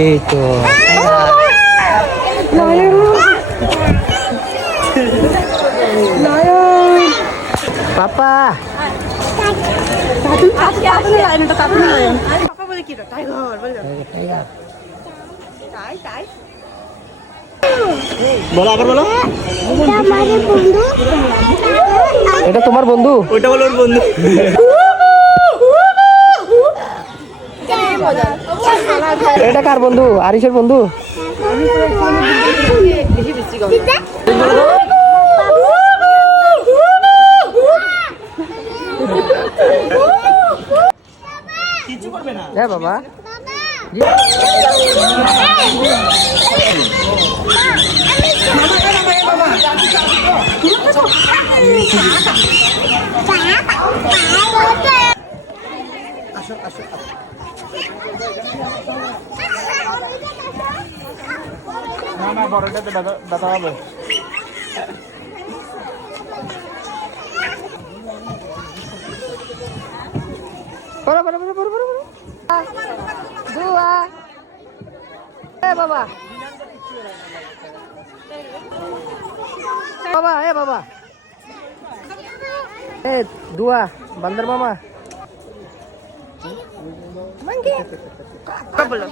এই তো পাপা বলো আবার বলো এটা তোমার বন্ধু ওইটা বলো ওর বন্ধু এটা কার বন্ধু আরিশের বন্ধু কিছু করবে না হ্যাঁ বাবা আসো আসো না না বড়টাতে দাদা হবে বড় বড় বড় বড় বড় দুয়া এ বাবা বাবা এ বাবা এ দুয়া বান্দর মামা মাঙ্গি বলো